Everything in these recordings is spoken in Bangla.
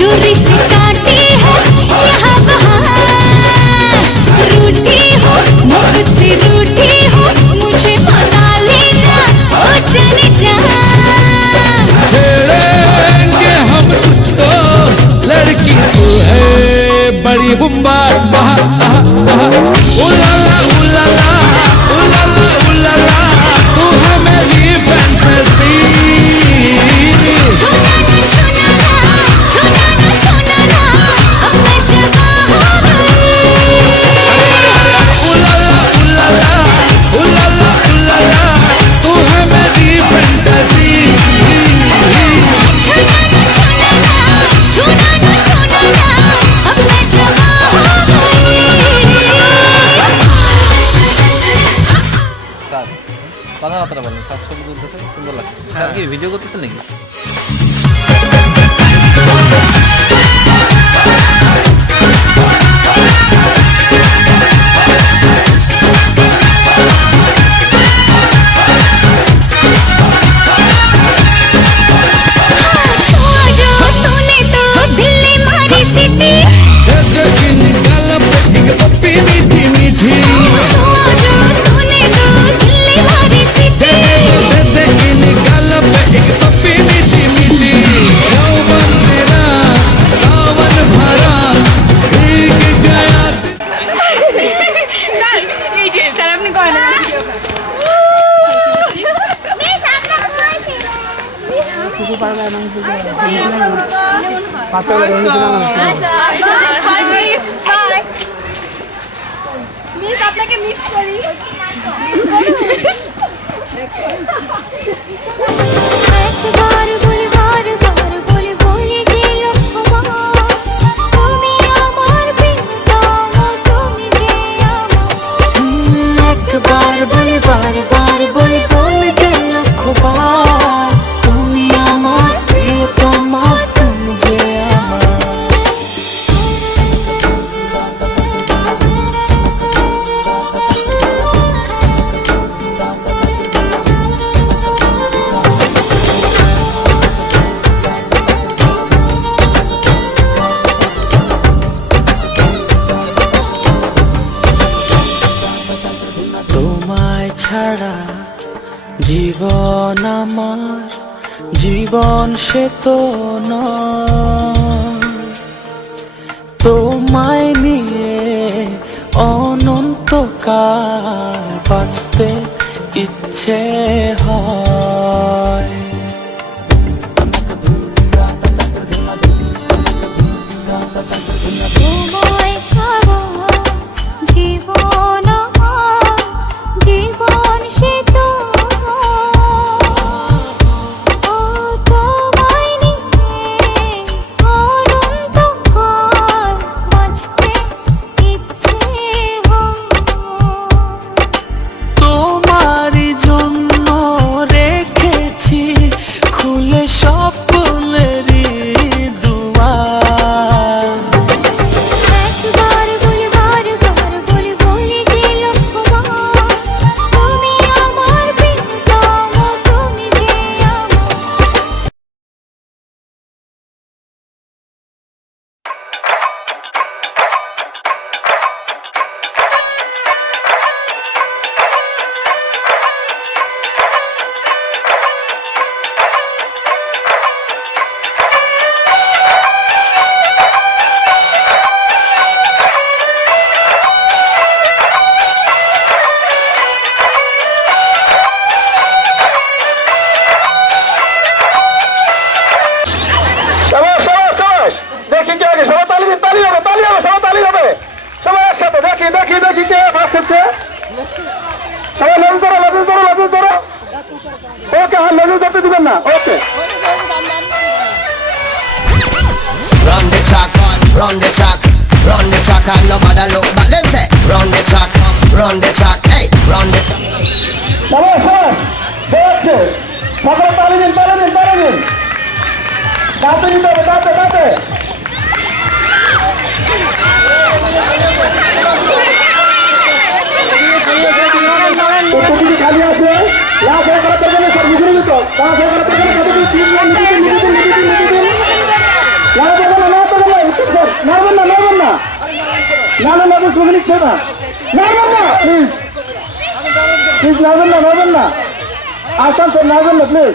चोरी से काटी है यहाँ वहाँ, रूठी हो मैं तुझसे रूठी हो, मुझे मना लेना ओ जाने जा। छेड़ेंगे हम तुझको लड़की तू है बड़ी बुम्बार उलाला उलाला उलाला उलाला तू है मेरी फैंटेसी। छोना ना छोना ना छोना ना छोना ना अब मैं जवां हो गई। उलाला उलाला उलाला उलाला तू है मेरी फैंटेसी। छोना ना छोना ना छोना ना छोना ना अब मैं जवां हो गई। কথাবার্তা বলেন, সব ছবি তুলতেছে, সুন্দর লাগছে। স্যার কি ভিডিও করতেছেন নাকি? छुआ जो तूने तो दिल ने मारी सीटी, इन गालों पे एक पप्पी मीठी मीठी छुआ जो तूने तो दिल ने मारी सीटी। दे इन गालों पे एक पप्पी मीठी मीठी यौवन तेरा सावन भरा भीग गया। মিস আপনাকে মিস করি। একবার বলে বারবার বলে বলে গেল ক্ষমা, তুমি আমার প্রিয়তম, তুমি যে আমার। একবার বলে বারবার বলে বলে গেল ক্ষমা, তুমি আমার প্রিয়তম, তুমি যে আমার। তোমায় ছাড়া জীবন আমার জীবন সে তো নয়, তোমায় নিয়ে অনন্তকাল বাঁচতে ইচ্ছে হয়। তোমায় ছাড়া জীবন আমার জীবন সে তো ও তোমায় নিয়ে অনন্তকাল বাঁচতে ইচ্ছে হয়। তোমারই জন্য রেখেছি খুলে স্বপ্নেরই দুয়ার। একবার বলে বারবার বলে বলে গেল ক্ষমা, তুমি আমার প্রিয়তম, তুমি যে আমার। शाबाश शाबाश शाबाश देखी क्या आगे सबाई ताली ताली হবে সবাই তালি হবে সবাই একসাথে দেখি দেখি দেখি কে ফার্স্ট হচ্ছে সবাই লেজু ধরো ওকে হ্যাঁ লেজু ধরতে দিবেন না ওকে Run the track, run the track, run the track and nobody look back. Them say, run the track, hey, run the track. শাবাশ শাবাশ দেখছে সকলে তালি দিন দাঁতে নিতে হবে দাঁতে খালি আছে লাভ হয়ে করার জন্য সব মুখে নিত তারা হয়ে করার জন্য নাবেন না আসান স্যার নাবেন না প্লিজ।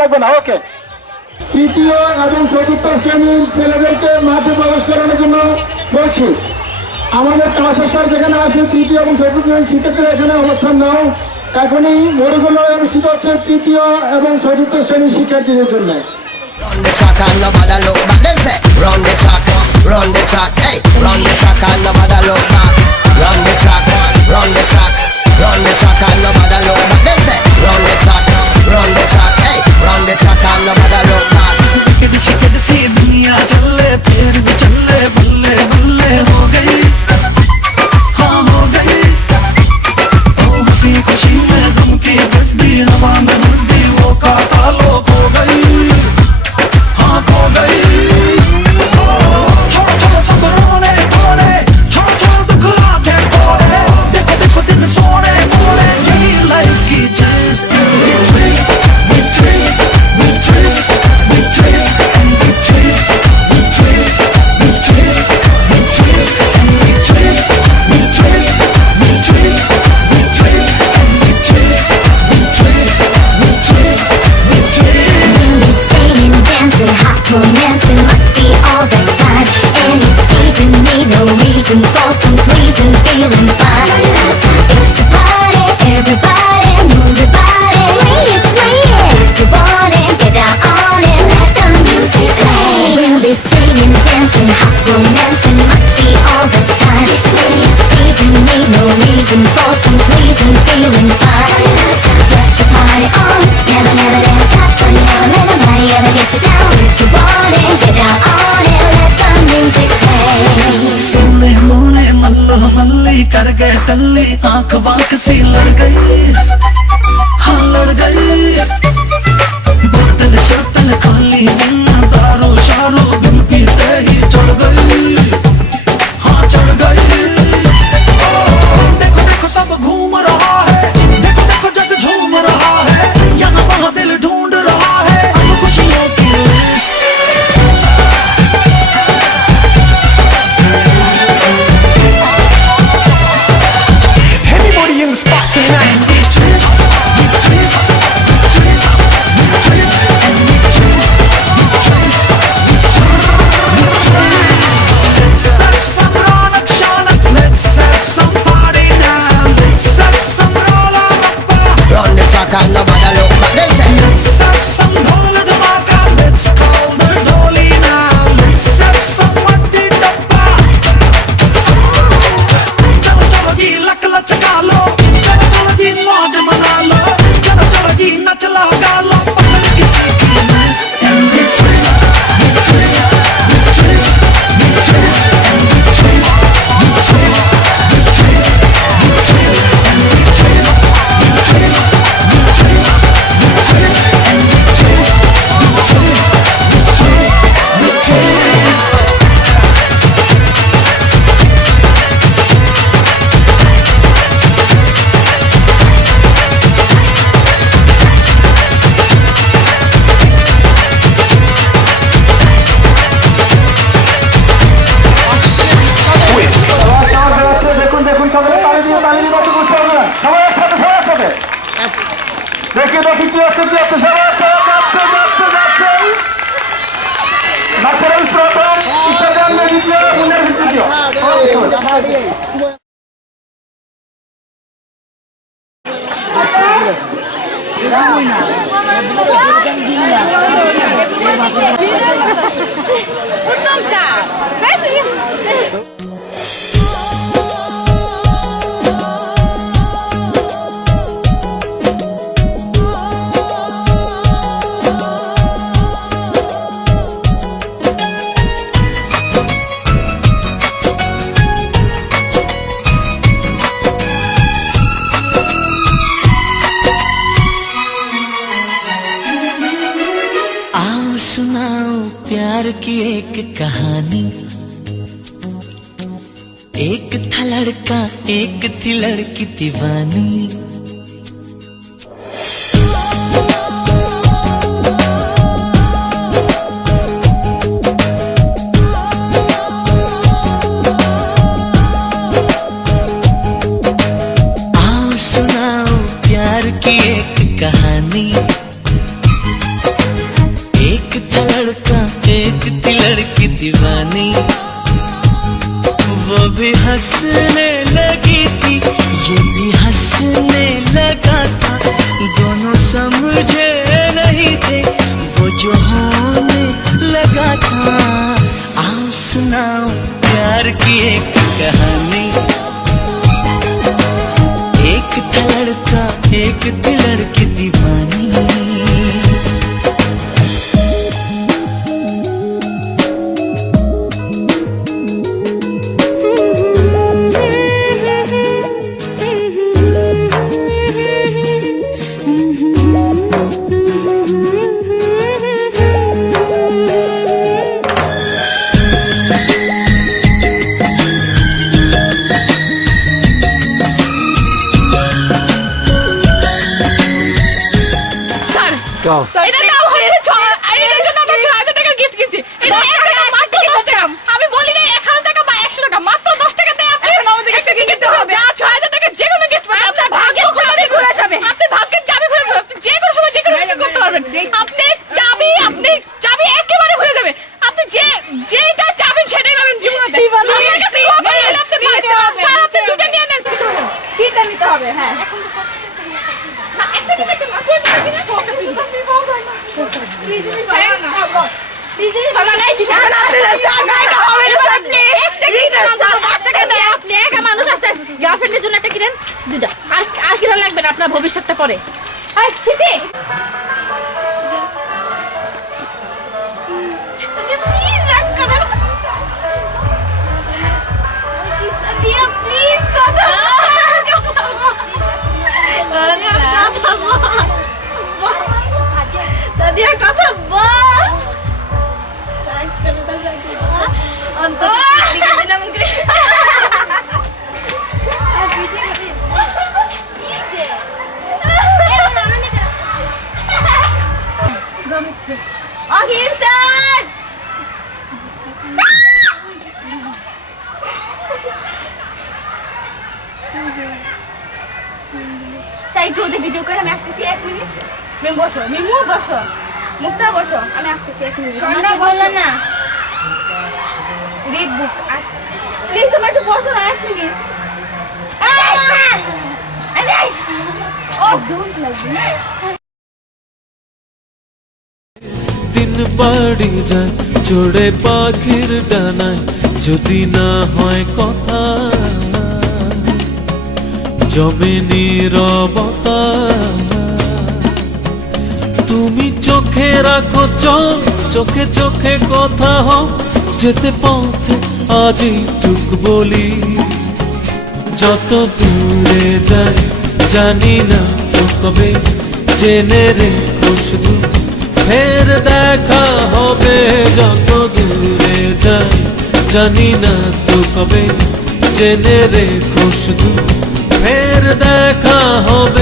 লাগবে না, ওকে। তৃতীয় এবং চতুর্থ শ্রেণীর ছেলেদেরকে মাঠে প্রবেশ করানোর জন্য বলছি। আমাদের ক্লাসের স্যার যেখানে আছে তৃতীয় এবং চতুর্থ শ্রেণীর শিক্ষার্থীরা এখানে অবস্থান নাও। এখনই মরুগুলো অনুষ্ঠিত হচ্ছে তৃতীয় এবং চতুর্থ শ্রেণীর শিক্ষার্থীদের জন্য। Run the track and nobody look back. Them say, run the track, hey, run the track and nobody look back. Run the track and nobody look back. Them say, run the track, hey, run the track and nobody look back. Ticket सी दुनिया चले फिर भी चले बल्ले बल्ले हो गई, हाँ हो गई। ओ हंसी खुशी में गम की गड्डी हवा में उड़ती वो काटा लो खो गई, हाँ खो गई। छोड़ो छोड़ो सब रोने धोने, छोड़ो छोड़ो दुख आके खोले, देखो देखो दिन सोने मोले। यही लाइफ की चीज we twist, we twist, we twist, we twist, and we twist, we twist, we twist, we twist, and we twist, we twist, we twist, we twist, and we twist, we twist, we twist, we twist. Singing, dancing, hot romancing, must be all the time. Any season, need no reason for some pleasing, feeling fine. It's a party, everybody move your body. Sway it, if you want it, get down on it, let the music play. We'll be singing, dancing, hot romancing, must be all the time. Any season, need no reason for some pleasing, feeling fine. Get your party on, never, never dance up, but never let nobody ever get you down. If you want it, get down on it, let the music play. सोने मोने मल्लो मल्ली कर गए टल्ली, आंख वाक सी लड़ गई, हाँ लड़ गई। बोतल शोतल खाली वन्ना दारू शारू बिन पीते ही चढ़ गई, हाँ चढ़ गई। ओ देखो देखो सब घूम रहा है, देखो देखो जग झूम रहा है, यहाँ वहाँ दिल ढूंढ रहा है अब खुशियों की list. Everybody in the spot tonight. Let's have some ronak shanak, let's have some party now. Let's have some rola rappa, Run the track and nobody look back. Them say, let's have some dhol dhamaka. Let's call the dholi now. Let's have some matti dappa. चलो चलो जी लक लचका लो, चलो चलो जी मौज मना लो, चलो चलो जी नच लगा लो। पकड़ किसी की list and we twist, we twist, we twist, we twist, and we twist, we twist, we twist, we twist, and we twist, we twist, we twist, we twist, and we twist, we twist, we twist, we twist. দেখুন দেখুন সবাই তালি দিয়ে কত করতে হবে না, সবাই একসাথে সবাই একসাথে দেখি দেখি কি হচ্ছে সবাই যাচ্ছে যাচ্ছে যাচ্ছে। ন্যাশনাল প্রথম ইসলাম দ্বিতীয় মুনের তৃতীয়। উত্তম চা বেশি आओ सुनाओ प्यार की एक कहानी। एक था लड़का एक थी लड़की दीवानी। कहानी। एक था लड़का एक थी लड़की दीवानी, वो भी हंसने लगी थी ये भी हंसने लगा था, दोनों समझे नहीं थे वो जो होने लगा था। आओ सुनाओ प्यार की एक कहानी। एक था लड़का एक थी लड़की दीवानी। এটা দাও হচ্ছে এটার জন্য আমরা ৬০০০ টাকা গিফট কিনছি। এটা মাত্র ১০ টাকা। আমি বলি না ১০০০ টাকা বা ১০০ টাকা, মাত্র 10 টাকা দেয় আপনি। এখন আমাদের কাছে কিনতে হবে। যা ৬০০০ টাকা যে কোনো গিফট পাবেন। আপনার ভাগ্যের চাবি খুলে যাবে। আপনি ভাগ্যের চাবি খুলে যাবে। আপনি যে কোনো সময় যে কোনো কিছু করতে পারবেন। আপনি চাবি একেবারে খুলে যাবে। আপনি যেটা চাবেন সেটাই পাবেন জীবনে। আমার কাছে আপনি স্যার আপনি দুটো নিয়ে নেন। তিনটা নিতে হবে। হ্যাঁ এখন তো না একটা নিতে না তুই নিবি না কোকা দিবি না গার্লফ্রেন্ডের জন্য একটা কিনেন, দুইটা আর কিনা লাগবে না আপনার ভবিষ্যৎটা পরে। সাদিয়া কথা বল। ভিডিও করে আমি আসতেছি 1 মিনিট। মিম বসো, মিমু বসো, মুক্তা বসো, আমি আসতেছি 1 মিনিট। সন্ধ্যা বললো না রিড বুক আস প্লিজ তুমি একটু বসো না 1 মিনিট। দিন বাড়ি যায় চড়ে পাখির ডানায়, যদি না হয় কথা জমে নীরবতা। তুমি চোখে রাখো চোখ, চোখে চোখে কথা হোক, যেতে পথে আজই টুক বলি। যত দূরে যাই জানি না তো কবে, জেনে রেখো শুধু ফের দেখা হবে। যত দূরে যাই জানি না তো কবে, জেনে রেখো শুধু ফের দেখা হবে।